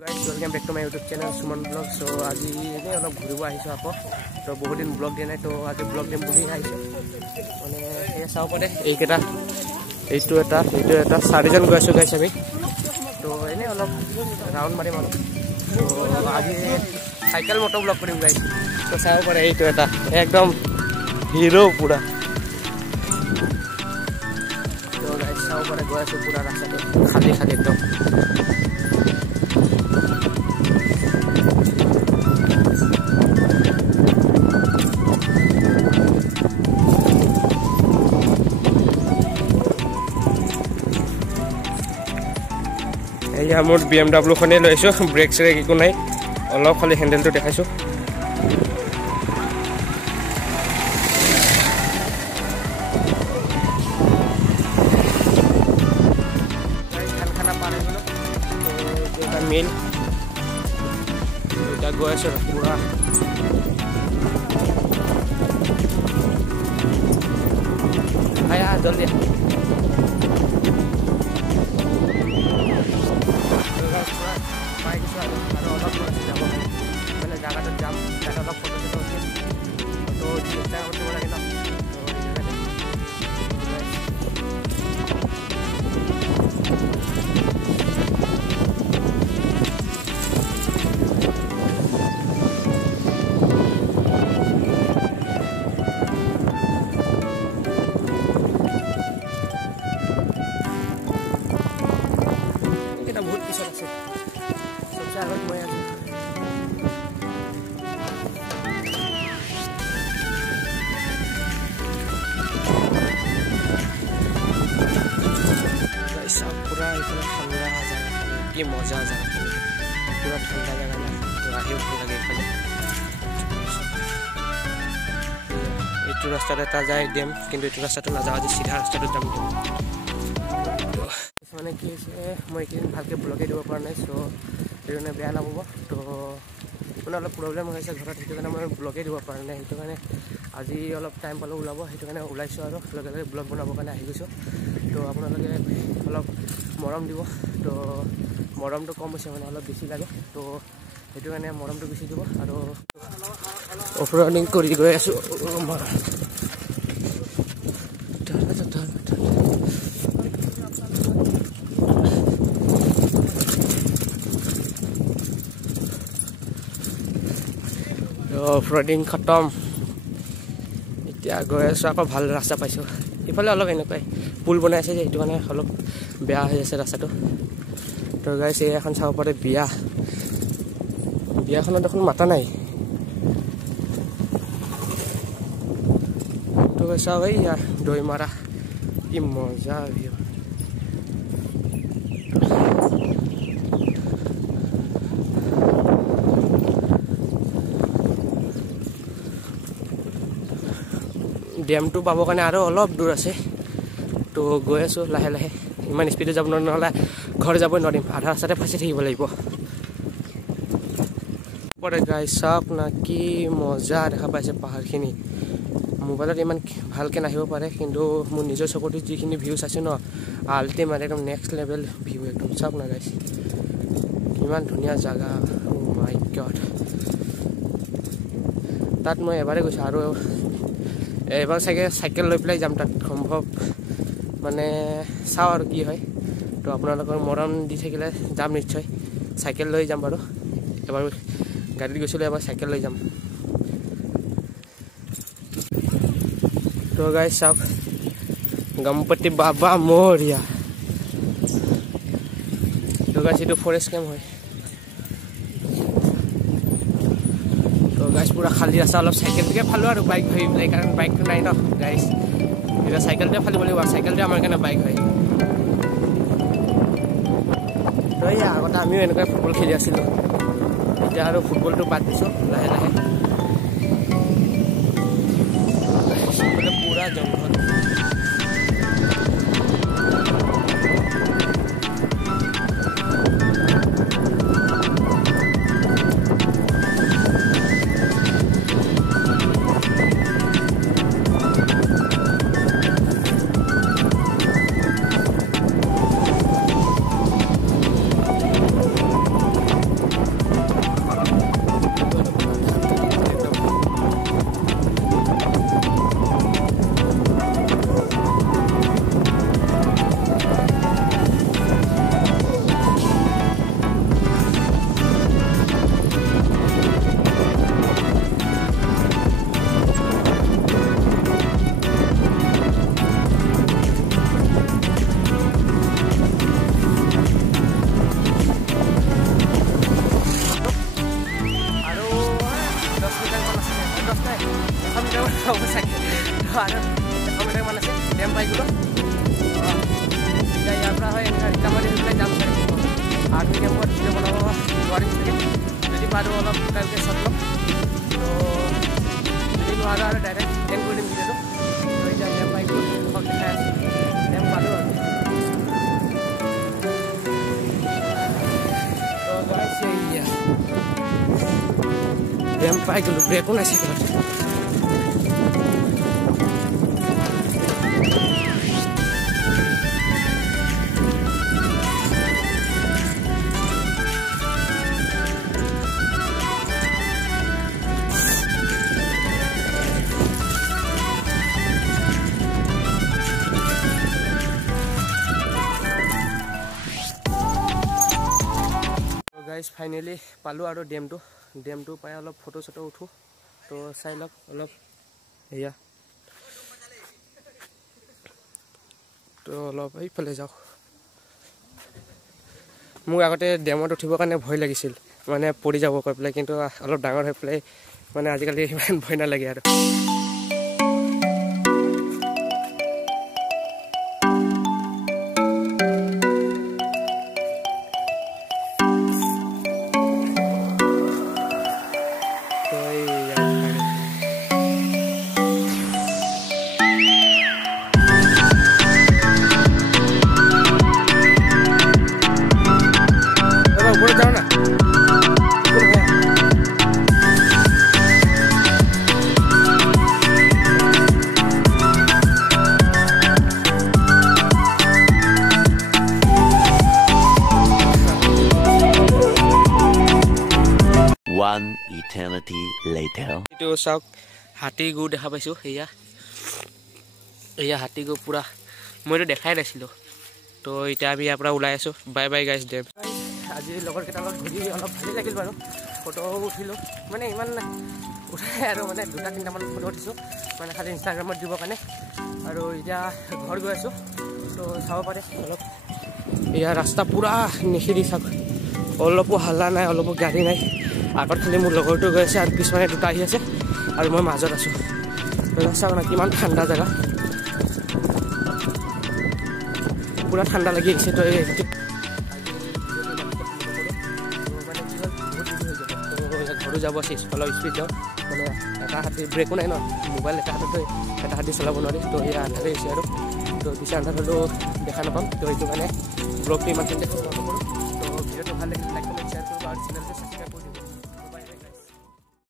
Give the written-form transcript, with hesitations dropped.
Guys, welcome back to my YouTube channel Suman Vlog. So আজি এনে অলপ ঘুৰিব আহিছো আকৌ তো বহুত দিন ব্লগ দিয়া নাই তো আজি ব্লগ দিম বুলি আহিছো মানে এই চাও পৰে এইকেটা এইটো এটা চাৰিজন গৈ আছো গাইছ আমি তো এনে অলপ ৰাউন্ড মাৰিম অলপ তো আজি সাইকেল মটো ব্লগ কৰিম গাইছ তো চাও পৰে এইটো এটা একদম হিৰো পুৰা তো গাইছ চাও পৰে গৈ আছো পুৰা ৰাস্তাতে খালি একদম এই মোৰ BMW খনে লৈছো ব্ৰেক চেক একো নাই অলপ খালি হ্যান্ডেলটো দেখাইছো খানা পারে হলো এটা মেল এটা গোয়াছে পুরা আয়া জলদি জায়গাটা জাম দেখা ফটো তো চেষ্টা করতে লাগে না এটা বহুত পিছত আছে সবচে আগত মই আছো কি মজা জায়গা পুরা ঠান্ডা জায়গা না তো আহি উঠে লাগে এখানে এইটো রাস্তাতে তা যায় ডেম কিন্তু এইটো রাস্তাটো না যাওয়া যে সিধা রাস্তাটো যাম মানে কি হৈছে মই একদিন ভালকে ব্লগে দিব পৰা নাই সো এইজনে বেয়া নাপাব তো মানে অলপ প্ৰব্লেম হৈছে ঘৰত সেইটো কাৰণে মই ব্লগে দিব পৰা নাই সেইটো কাৰণে আজি অলপ টাইম পালো ওলাব সেইটো কাৰণে ওলাইছো আৰু লগে ব্লগ বনাবৰ কাৰণে আহি গৈছো তো আপোনালোকে অলপ মৰম দিব তো মৰমটো কম হৈছে মানে অলপ বেছি লাগে তো সেইটো কাৰণে মৰমটো বেছি দিব আৰু অফৰোডিং কৰি গৈ আছো অফৰোডিং খতম এতিয়া গৈ আছো আকৌ ভাল ৰাস্তা পাইছো ইফালে অলপ এনেকুৱাই পুল বনাই আছে যে এইটো কাৰণে অলপ বেয়া হৈ আছে ৰাস্তাটো তো গাইছ এই এখন চাব পাৰে বিয়াখনত দেখোন মাতা নাই তো চাও এই দৈ মাৰা কি মজা ভিউ ডেমটো পাবৰ কাৰণে আৰু অলপ দূৰ আছে তো গৈ আছো লাহে ইমান স্পীডে যাব নহ'লে ঘৰ যাবই নোৱাৰিম আধা ৰাস্তাতে ফাঁচি থাকিব লাগিব পৰে গাইছ চাওক না কি মজা দেখা পাইছে পাহাৰখিনি মোবাইলত ইমান ভালকৈ নাহিব পাৰে কিন্তু মোৰ নিজৰ চকুত যিখিনি ভিউ চাইছোঁ ন আল্টিমেট একদম নেক্সট লেভেল ভিউ একদম চাওক না গাইছ ইমান ধুনীয়া জাগা অ' মাই গড তাত মই এবাৰে গৈছোঁ আৰু এবাৰ চাগে চাইকেল লৈ পেলাই যাম তাত সম্ভৱ মানে চাওঁ আৰু কি হয় তো আপোনালোকৰ মৰম দি থাকিলে যাম নিশ্চয় চাইকেল লৈ যাম বাৰু এবাৰ গাড়ীত গৈছিলোঁ এবাৰ চাইকেল লৈ যাম তো গাইছ চাওক গণপতি বাবা মৰিয়া তো গাইছ এইটো ফৰেষ্ট কেম্প হয় তো গাইছ পুৰা খালী ৰাস্তা অলপ চাইকেলটোকে ফালোঁ আৰু বাইক হৈ পেলাই কাৰণ বাইকটো নাই ন গাইছ এতিয়া চাইকেলটোৱে ফালিব লাগিব চাইকেলটোৱে আমাৰ কাৰণে বাইক হয় তো এই আগতে আমিও এনেকৈ ফুটবল খেলি আছিলোঁ এতিয়া আৰু ফুটবলটো বাদ দিছোঁ লাহে পুৰা জংঘল আৰু অলপ কালকে চট ল'ম তো যদি নোৱাৰোঁ আৰু ডাইৰেক্ট এণ্ড কৰি দিম ভিডিঅ'টো তো এতিয়া ডেম পাইছোঁ দেখাই আছোঁ ডেম পালোঁ আৰু ডেম পাই গ'লোঁ ব্ৰেকো নাছিল ঘৰত গাইজ ফাইনেলি পালোঁ আৰু ডেমটো পাই অলপ ফটো চটো উঠোঁ তো চাই লওক অলপ এয়া তো অলপ এইফালে যাওঁ মোক আগতে ডেমত উঠিবৰ কাৰণে ভয় লাগিছিল মানে পৰি যাব কৈ পেলাই কিন্তু অলপ ডাঙৰ হৈ পেলাই মানে আজিকালি ইমান ভয় নালাগে আৰু One eternity later. Itu sauk hati gue দেখা পাইছো এয়া হাতী গো পুরা মইতো দেখাই নাছিলো তো এটা আমি ইয়াৰ পৰা ওলাই আছো বাই বাই গাইজ ডেম আজি লগৰ কেইটাৰ লগত ঘূৰি অলপ ভালেই লাগিল বাৰু ফটো উঠিলোঁ মানে ইমান উঠাই আৰু মানে 2-3টা মান ফটো উঠিছোঁ মানে খালি ইনষ্টাগ্ৰামত দিবৰ কাৰণে আৰু এতিয়া ঘৰ গৈ আছোঁ তো চাব পাৰে অলপ এয়া ৰাস্তা পুৰা নিখিৰি চাওক অলপো হাল্লা নাই অলপো গাড়ী নাই আগত খালি মোৰ লগৰটো গৈ আছে আৰু পিছমানে 2টা আহি আছে আৰু মই মাজত আছোঁ তো চাওক না কিমান ঠাণ্ডা জেগা পুৰা ঠাণ্ডা লাগি আহিছে তো ঘৰো যাব আছে স্কুলৰ স্পীড যাওঁ মানে এটা হাতী ব্ৰেকো নাই ন মোবাইল এটা হাতত এটা হাতী চলাব নোৱাৰি তো সেয়া আন্ধাৰে হৈছে আৰু তো পিছে আন্ধাৰ হ'লেও দেখা নাপাম তো এইটো কাৰণে ব্লগটো ইমানখিনিতে সমাপ্ত কৰোঁ তো ভিডিঅ'টো ভাল লাগিলে লাইক কমেণ্ট শ্বেয়াৰ কৰিব আৰু চেনেলটো